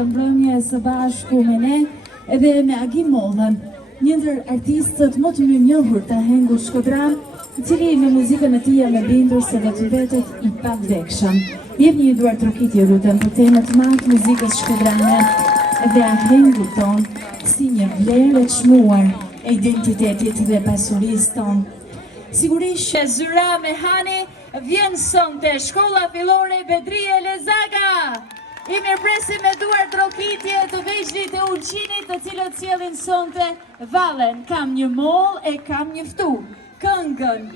Të mbrëmje së bashku me ne edhe me Agi Mollën, një ndër artistët më të mirënjohur të Hengut Shkodran, i cili me muzikën e tij më bindur se do të mbetet i pavdekshëm. Jep një duar trokitje Ruten për temën të madhe muzikës shkodrane dhe Hengut ton si një vlerë e çmuar e identitetit dhe pasurisë ton. Sigurisht që zyra me hani vjen sonte shkolla fillore Bedrie Lezaga. I mirëpresim me duar trokitje të veçlit e Ulqinit, të cilët sjellin sonte vallen Kam një moll e kam një ftu. Këngën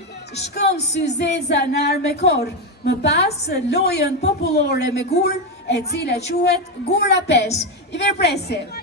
Shkon Syzeza në Armekor, më pas lojën popullore me gur, e cila quhet Gura Pesh. I mirëpresim.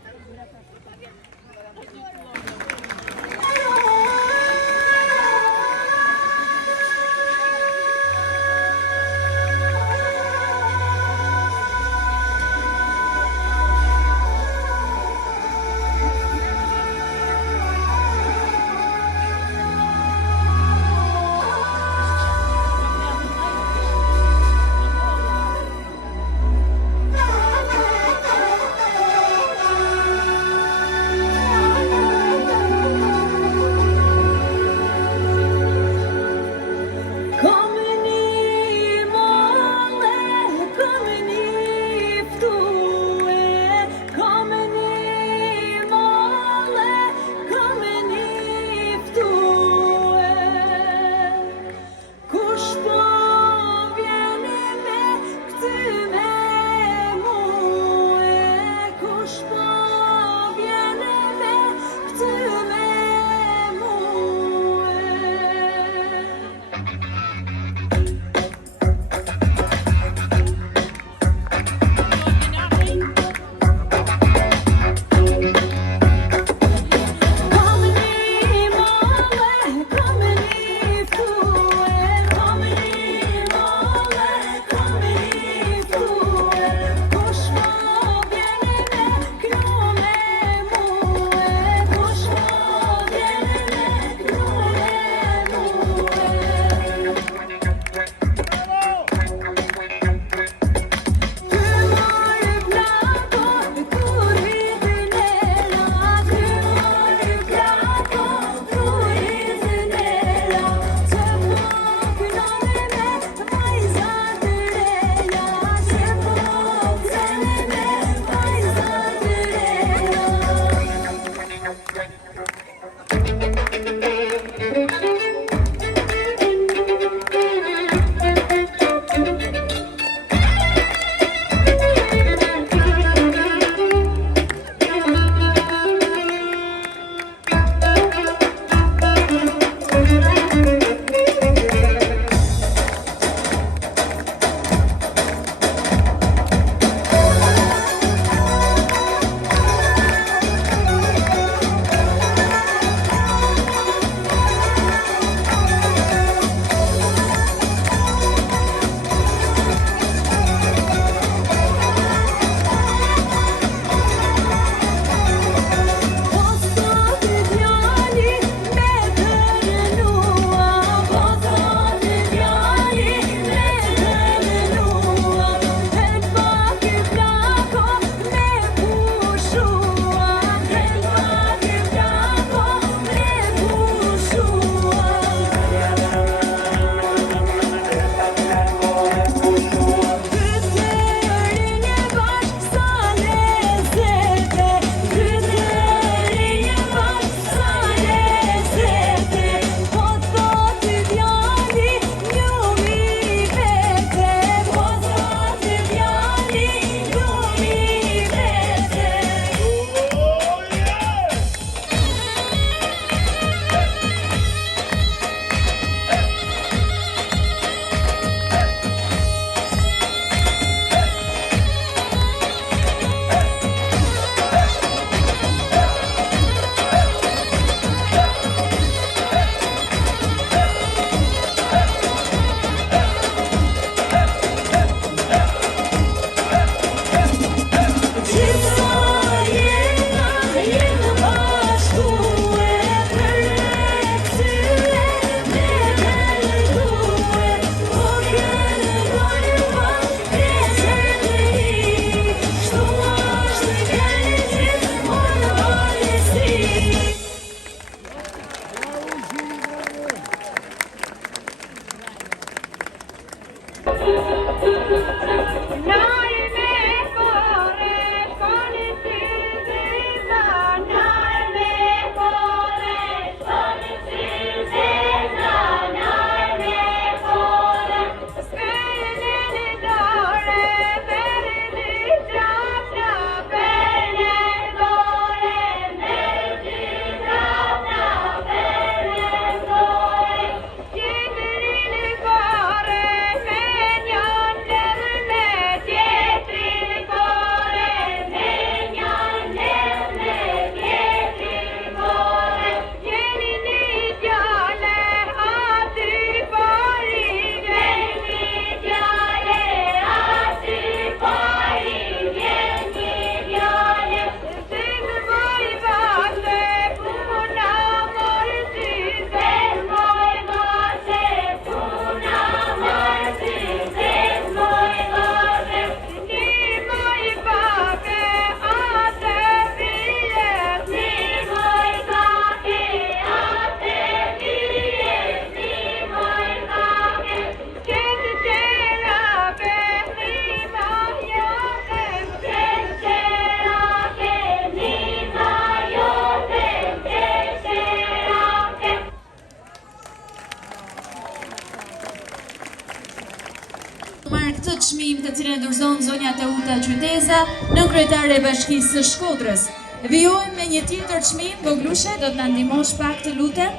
cilën e dorëzon zonja Teuta Qyteza, nënkryetare e Bashkisë së Shkodrës. Vijojmë me një tjetër çmim, voglushe, do të na ndihmosh pak të lutem.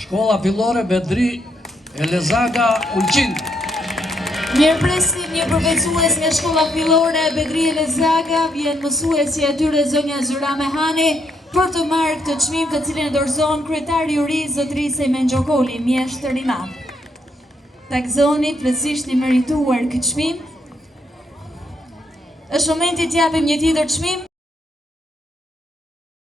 Shkolla fillore Bedri Elezaga Ulqin. Mirëpresim një përveçues nga shkolla fillore Bedri Elezaga, vjen mësuesi atyre zonja Zyra Mehani për të marrë këtë çmim, të cilin e dorëzon kryetari i ri zotërisë Emen Gjokoli, mjesht të Rima. Takzoni plotësisht i merituar këtë çmim. Është momenti të japim një tjetër çmim.